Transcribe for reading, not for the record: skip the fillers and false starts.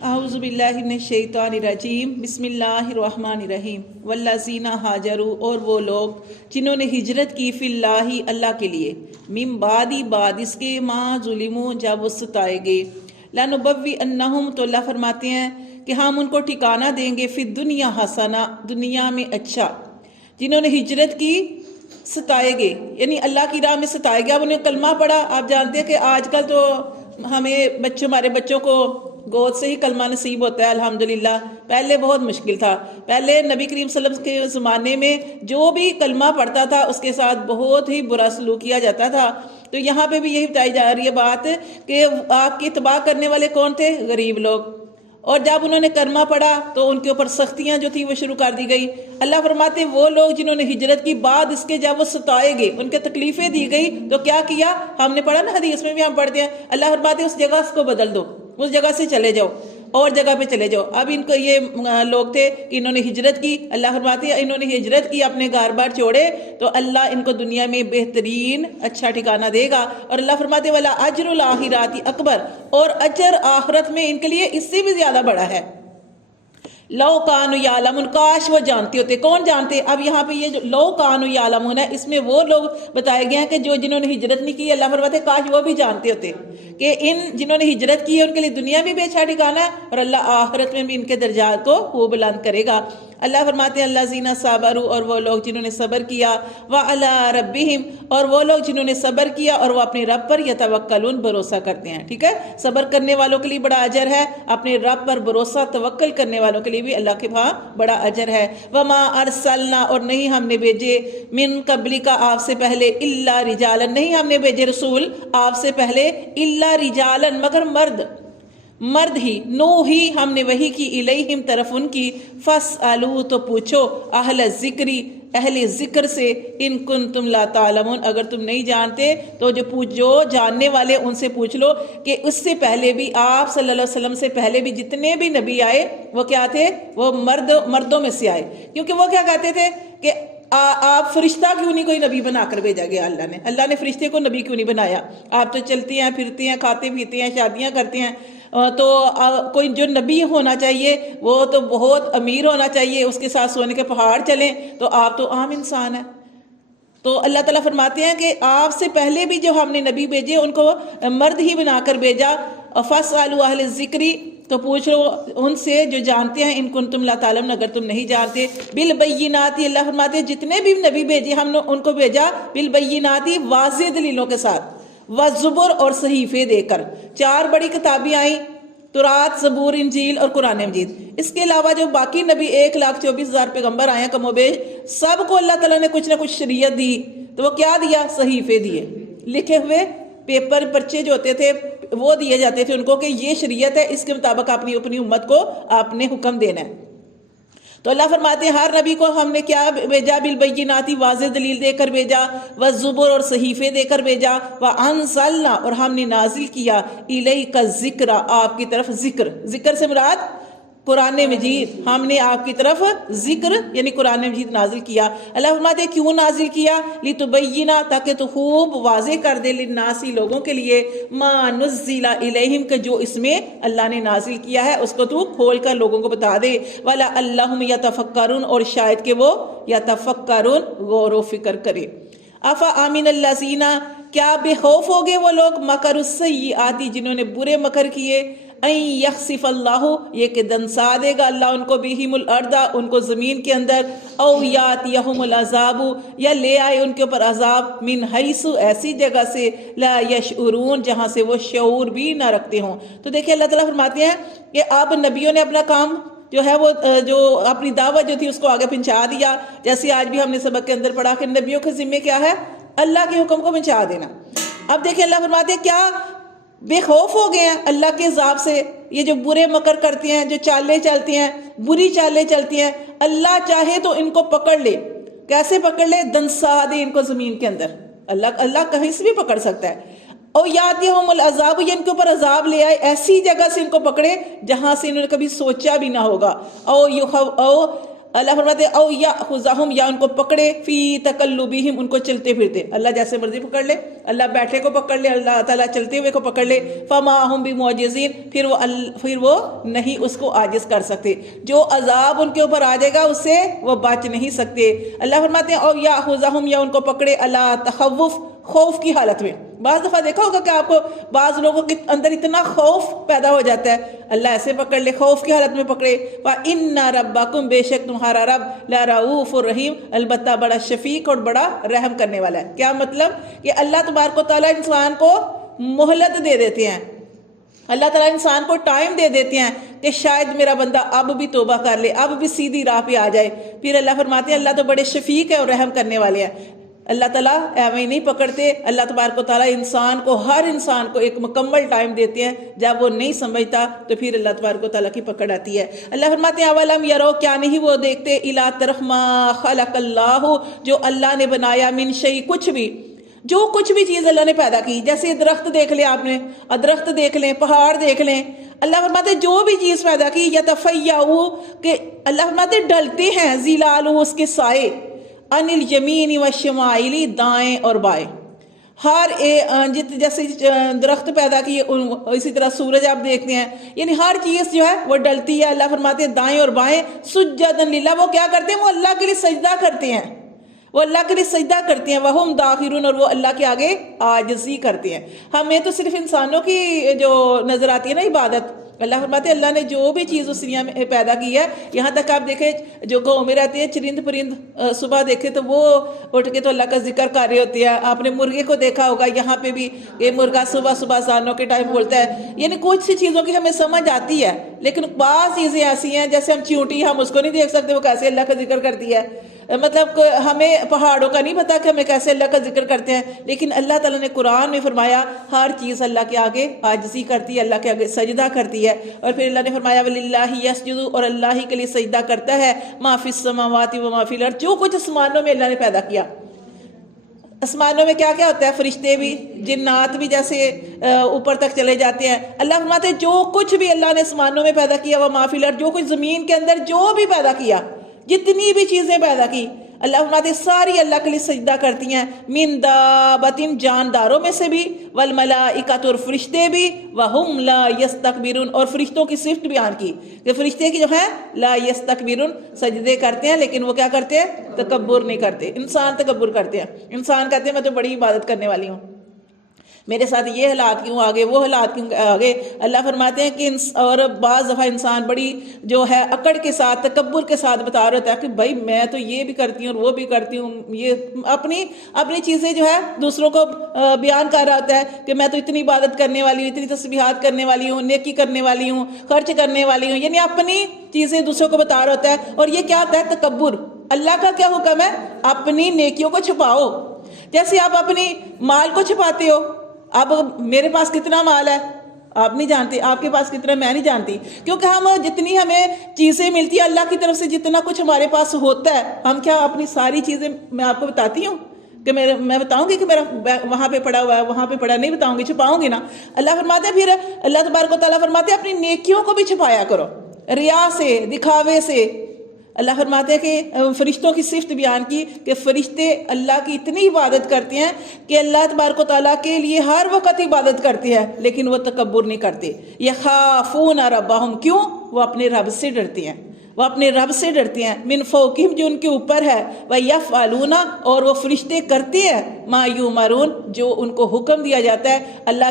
اعوذ باللہ من الشیطان الرجیم بسم اللہ الرحمن الرحیم والذین ہاجروا، اور وہ لوگ جنہوں نے ہجرت کی فی اللہ اللہ کے لیے، من بعد اس کے ما ظلموا جب وہ ستائے گئے، لنبوئنہم تو اللہ فرماتے ہیں کہ ہم ان کو ٹھکانہ دیں گے فی الدنیا حسنہ دنیا میں اچھا، جنہوں نے ہجرت کی ستائے گئے یعنی اللہ کی راہ میں ستائے گئے۔ اب انہیں کلمہ پڑھا، آپ جانتے ہیں کہ آج کل تو ہمیں ہمارے بچوں کو گود سے ہی کلمہ نصیب ہوتا ہے الحمدللہ، پہلے بہت مشکل تھا۔ پہلے نبی کریم صلی اللہ علیہ وسلم کے زمانے میں جو بھی کلمہ پڑھتا تھا اس کے ساتھ بہت ہی برا سلوک کیا جاتا تھا۔ تو یہاں پہ بھی یہی بتائی جا رہی ہے بات کہ آپ کی تباہ کرنے والے کون تھے؟ غریب لوگ۔ اور جب انہوں نے کلمہ پڑھا تو ان کے اوپر سختیاں جو تھی وہ شروع کر دی گئی۔ اللہ فرماتے وہ لوگ جنہوں نے ہجرت کی بعد اس کے جب وہ ستائے گئے، ان کے تکلیفیں دی گئی تو کیا کیا؟ ہم نے پڑھا نا حدیث میں بھی ہم پڑھتے ہیں، اللہ فرماتے اس جگہ کو بدل دو، اس جگہ سے چلے جاؤ، اور جگہ پہ چلے جاؤ۔ اب ان کو یہ لوگ تھے کہ انہوں نے ہجرت کی، اللہ فرماتے ہیں انہوں نے ہجرت کی، اپنے گھر بار چھوڑے، تو اللہ ان کو دنیا میں بہترین اچھا ٹھکانہ دے گا۔ اور اللہ فرماتے ولا اجر الاخرات اکبر، اور اجر آخرت میں ان کے لیے اس سے بھی زیادہ بڑا ہے۔ لو کانوا یعلمون، کاش وہ جانتے ہوتے۔ کون جانتے؟ اب یہاں پہ یہ جو لو کانوا یعلمون ہے، اس میں وہ لوگ بتائے گئے ہیں کہ جنہوں نے ہجرت نہیں کی، اللہ فرماتے کاش وہ بھی جانتے ہوتے کہ ان جنہوں نے ہجرت کی ہے ان کے لیے دنیا میں بھی اچھا ٹھکانہ ہے اور اللہ آخرت میں بھی ان کے درجات کو خوب بلند کرے گا۔ اللہ فرماتے ہیں الذین صبروا، اور وہ لوگ جنہوں نے صبر کیا، وعلی ربہم، اور وہ لوگ جنہوں نے صبر کیا اور وہ اپنے رب پر یتوکلون بھروسہ کرتے ہیں۔ ٹھیک ہے، صبر کرنے والوں کے لیے بڑا اجر ہے، اپنے رب پر بھروسہ توکل کرنے والوں کے لیے بھی اللہ کے وہاں بڑا اجر ہے۔ وما ارسلنا، اور نہیں ہم نے بھیجے، من قبل کا آپ سے پہلے، الا رجالا، نہیں ہم نے بھیجے رسول آپ سے پہلے، الا رجالا، مگر مرد ہی، نوحی ہم نے وحی کی، الیہم طرف ان کی، فاسألوا تو پوچھو، اہل ذکری اہل ذکر سے، ان کنتم لا تعلمون اگر تم نہیں جانتے تو جو جاننے والے ان سے پوچھ لو کہ اس سے پہلے بھی آپ صلی اللہ علیہ وسلم سے پہلے بھی جتنے بھی نبی آئے وہ کیا تھے؟ وہ مردوں میں سے آئے، کیونکہ وہ کیا کہتے تھے کہ آپ فرشتہ کیوں نہیں کوئی نبی بنا کر بھیجا گیا؟ اللہ نے فرشتے کو نبی کیوں نہیں بنایا؟ آپ تو چلتے ہیں پھرتے ہیں، کھاتے پیتے ہیں، شادیاں کرتے ہیں، تو کوئی جو نبی ہونا چاہیے وہ تو بہت امیر ہونا چاہیے، اس کے ساتھ سونے کے پہاڑ چلیں، تو آپ تو عام انسان ہیں۔ تو اللہ تعالیٰ فرماتے ہیں کہ آپ سے پہلے بھی جو ہم نے نبی بھیجے ان کو مرد ہی بنا کر بھیجا۔ فاسألوا اہل الذکری، تو پوچھ لو ان سے جو جانتے ہیں، ان کنتم لا تعلمون اگر تم نہیں جانتے، بالبینات، اللہ فرماتے ہیں جتنے بھی نبی بھیجے ہم نے ان کو بھیجا بالبینات، واضح دلیلوں کے ساتھ، والزبر، اور صحیفے دے کر۔ 4 بڑی کتابیں آئیں، تورات، زبور، انجیل اور قرآن مجید۔ اس کے علاوہ جو باقی نبی 1,24,000 پیغمبر آئے ہیں کم و بیش، سب کو اللہ تعالیٰ نے کچھ نہ کچھ شریعت دی، تو وہ کیا دیا؟ صحیفے دیے، لکھے ہوئے پیپر پرچے جو ہوتے تھے وہ دیے جاتے تھے ان کو کہ یہ شریعت ہے، اس کے مطابق اپنی امت کو آپ نے حکم دینا ہے۔ تو اللہ فرماتے ہیں ہر نبی کو ہم نے کیا بھیجا؟ بالبینات، واضح دلیل دے کر بھیجا، والزبر، اور صحیفے دے کر بھیجا، وانزلنا، اور ہم نے نازل کیا، الیک الذکر، آپ کی طرف ذکر سے مراد قرآن مجید، ہم نے آپ کی طرف ذکر یعنی قرآن مجید نازل کیا۔ اللہ فرماتے ہیں کیوں نازل کیا؟ لتبینا، تاکہ تو خوب واضح کر دے، للناسی، لوگوں کے لیے، ما نزل الیہم، کہ جو اس میں اللہ نے نازل کیا ہے اس کو تو کھول کر لوگوں کو بتا دے، ولعلہم یتفکرون، اور شاید کہ وہ یتفکرون، غور و فکر کرے۔ افا آمن الذین، کیا بے خوف ہو گئے وہ لوگ، مکروا السیئات، جنہوں نے برے مکر کیے، ان یخسف اللہ، یہ کہ دنسا دے گا اللہ ان کو، بہم الارض، ان کو زمین کے اندر، او یاتیہم العذاب، یا لے آئے ان کے اوپر عذاب، من حیث، ایسی جگہ سے، لا یشعرون، جہاں سے وہ شعور بھی نہ رکھتے ہوں۔ تو دیکھیں اللہ تعالیٰ فرماتے ہیں کہ اب نبیوں نے اپنا کام جو ہے وہ جو اپنی دعوت جو تھی اس کو آگے پہنچا دیا، جیسے آج بھی ہم نے سبق کے اندر پڑھا کہ نبیوں کے ذمہ کیا ہے؟ اللہ کے حکم کو پہنچا دینا۔ اب دیکھیں اللہ فرماتے ہیں کیا بے خوف ہو گئے ہیں اللہ کے عذاب سے؟ یہ جو برے مکر کرتے ہیں، جو چالیں چلتی ہیں، بری چالیں چلتی ہیں، اللہ چاہے تو ان کو پکڑ لے۔ کیسے پکڑ لے؟ دنسا دے ان کو زمین کے اندر، اللہ کہیں سے بھی پکڑ سکتا ہے۔ او یاتیہم العذاب، یہ ان کے اوپر عذاب لے آئے، ایسی جگہ سے ان کو پکڑے جہاں سے انہوں نے کبھی سوچا بھی نہ ہوگا۔ او اللہ فرماتے ہیں او یاخذہم، یا ان کو پکڑے فی تقلبہم، ان کو چلتے پھرتے، اللہ جیسے مرضی پکڑ لے، اللہ بیٹھے کو پکڑ لے، اللہ تعالیٰ چلتے ہوئے کو پکڑ لے، فما ہم بمعجزین، پھر وہ نہیں اس کو عاجز کر سکتے، جو عذاب ان کے اوپر آ جائے گا اس سے وہ بچ نہیں سکتے۔ اللہ فرماتے ہیں او یاخذہم، یا ان کو پکڑے اللہ تخوف، خوف کی حالت میں۔ بعض دفعہ دیکھا ہوگا کہ آپ کو بعض لوگوں کے اندر اتنا خوف پیدا ہو جاتا ہے، اللہ ایسے پکڑ لے، خوف کی حالت میں پکڑے۔ وَإِنَّ رَبَّكُمْ، بے شک تمہارا رب، لَرَؤُوفٌ الرحیم، البتہ بڑا شفیق اور بڑا رحم کرنے والا ہے۔ کیا مطلب کہ اللہ تبارک و تعالیٰ انسان کو مہلت دے دیتے ہیں، اللہ تعالیٰ انسان کو ٹائم دے دیتے ہیں کہ شاید میرا بندہ اب بھی توبہ کر لے، اب بھی سیدھی راہ پہ آ جائے۔ پھر اللہ فرماتے ہیں اللہ تو بڑے شفیق ہے اور رحم کرنے والے ہیں۔ اللہ تعالیٰ ایویں نہیں پکڑتے، اللہ تبارک و تعالیٰ انسان کو، ہر انسان کو ایک مکمل ٹائم دیتے ہیں، جب وہ نہیں سمجھتا تو پھر اللہ تبارک و تعالیٰ کی پکڑ آتی ہے۔ اللہ فرماتے ہیں اولم یرو، کیا نہیں وہ دیکھتے، الی طرف ما خلق اللہ، جو اللہ نے بنایا، من شیء، کچھ بھی، جو کچھ بھی چیز اللہ نے پیدا کی، جیسے درخت دیکھ لیں آپ نے، درخت دیکھ لیں، پہاڑ دیکھ لیں، اللہ فرماتے ہیں جو بھی چیز پیدا کی، یتفیع، کہ اللہ فرماتے ہیں ڈلتے ہیں، ظلالہ، اس کے سائے، ان الیمین والشمائل، دائیں اور بائیں، ہر جیسے درخت پیدا کیے اسی طرح سورج آپ دیکھتے ہیں، یعنی ہر چیز جو ہے وہ ڈلتی ہے۔ اللہ فرماتے ہیں دائیں اور بائیں، سجدا للہ، وہ کیا کرتے ہیں، وہ اللہ کے لیے سجدہ کرتے ہیں، وہ اللہ کے لیے سجدہ کرتے ہیں، وہم داخرون، اور وہ اللہ کے آگے عاجزی کرتے ہیں۔ ہمیں تو صرف انسانوں کی جو نظر آتی ہے نا عبادت، اللہ فرماتے ہیں اللہ نے جو بھی چیز اس دنیا میں پیدا کی ہے، یہاں تک آپ دیکھیں جو گاؤں میں رہتے ہیں چرند پرند، صبح دیکھیں تو وہ اٹھ کے تو اللہ کا ذکر کر رہے ہوتے ہیں۔ آپ نے مرغے کو دیکھا ہوگا، یہاں پہ بھی یہ مرغا صبح صبح اذانوں کے ٹائم بولتا ہے، یعنی کچھ سی چیزوں کی ہمیں سمجھ آتی ہے، لیکن بعض چیزیں ایسی ہیں جیسے ہم چیونٹی، ہم اس کو نہیں دیکھ سکتے وہ کیسے اللہ کا ذکر کرتی ہے، مطلب ہمیں پہاڑوں کا نہیں پتا کہ ہمیں کیسے اللہ کا ذکر کرتے ہیں، لیکن اللہ تعالیٰ نے قرآن میں فرمایا ہر چیز اللہ کے آگے عاجزی کرتی ہے، اللہ کے آگے سجدہ کرتی ہے۔ اور پھر اللہ نے فرمایا وَلِلَّهِ يَسْجُدُ، اور اللہ ہی کے لیے سجدہ کرتا ہے، مَا فِي السَّمَاوَاتِ وَمَا فِي الْأَرْضِ، جو کچھ آسمانوں میں اللہ نے پیدا کیا۔ آسمانوں میں کیا کیا ہوتا ہے، فرشتے بھی، جنات بھی جیسے اوپر تک چلے جاتے ہیں۔ اللہ فرماتے ہیں جو کچھ بھی اللہ نے آسمانوں میں پیدا کیا، وَمَا فِي الْأَرْضِ، جو کچھ زمین کے اندر جو بھی پیدا کیا، جتنی بھی چیزیں پیدا کی، اللہ فرماتے ساری اللہ کے لیے سجدہ کرتی ہیں، من دابۃ، جانداروں میں سے بھی، والملائکۃ، اور فرشتے بھی، وہم لا یستکبرون، اور فرشتوں کی صفت بیان کی کہ فرشتے کی جو ہیں لا یستکبرون، سجدے کرتے ہیں لیکن وہ کیا کرتے ہیں، تکبر نہیں کرتے۔ انسان تکبر کرتے ہیں، انسان کہتے ہیں میں تو بڑی عبادت کرنے والی ہوں، میرے ساتھ یہ حالات کیوں آگے، وہ حالات کیوں آگے۔ اللہ فرماتے ہیں کہ اور بعض دفعہ انسان بڑی جو ہے اکڑ کے ساتھ، تکبر کے ساتھ بتا رہا ہوتا ہے کہ بھائی میں تو یہ بھی کرتی ہوں اور وہ بھی کرتی ہوں، یہ اپنی چیزیں جو ہے دوسروں کو بیان کر رہا ہوتا ہے کہ میں تو اتنی عبادت کرنے والی ہوں، اتنی تسبیحات کرنے والی ہوں، نیکی کرنے والی ہوں، خرچ کرنے والی ہوں، یعنی اپنی چیزیں دوسروں کو بتا رہا ہوتا ہے، اور یہ کیا ہوتا ہے، تکبر۔ اللہ کا کیا حکم ہے، اپنی نیکیوں کو چھپاؤ، جیسے آپ اپنی مال کو چھپاتے ہو۔ اب میرے پاس کتنا مال ہے آپ نہیں جانتے، آپ کے پاس کتنا میں نہیں جانتی، کیونکہ ہم جتنی ہمیں چیزیں ملتی ہیں اللہ کی طرف سے، جتنا کچھ ہمارے پاس ہوتا ہے، ہم کیا اپنی ساری چیزیں میں آپ کو بتاتی ہوں کہ میں بتاؤں گی کہ میرا وہاں پہ پڑا ہوا ہے، وہاں پہ پڑا، نہیں بتاؤں گی، چھپاؤں گی نا۔ اللہ فرماتے ہیں پھر اللہ تبارک و تعالیٰ فرماتے ہیں اپنی نیکیوں کو بھی چھپایا کرو، ریا سے، دکھاوے سے۔ اللہ فرماتے ہیں کہ فرشتوں کی صفت بیان کی کہ فرشتے اللہ کی اتنی عبادت کرتے ہیں کہ اللہ تبارک و تعالیٰ کے لیے ہر وقت عبادت کرتے ہیں، لیکن وہ تکبر نہیں کرتے۔ یخافون ربہم، کیوں، وہ اپنے رب سے ڈرتے ہیں، وہ اپنے رب سے ڈرتے ہیں، من فوقہم، جو ان کے اوپر ہے، وَيَفْعَلُونَ، اور وہ فرشتے کرتے ہیں، مَا یُؤْمَرُونَ، جو ان کو حکم دیا جاتا ہے۔ اللہ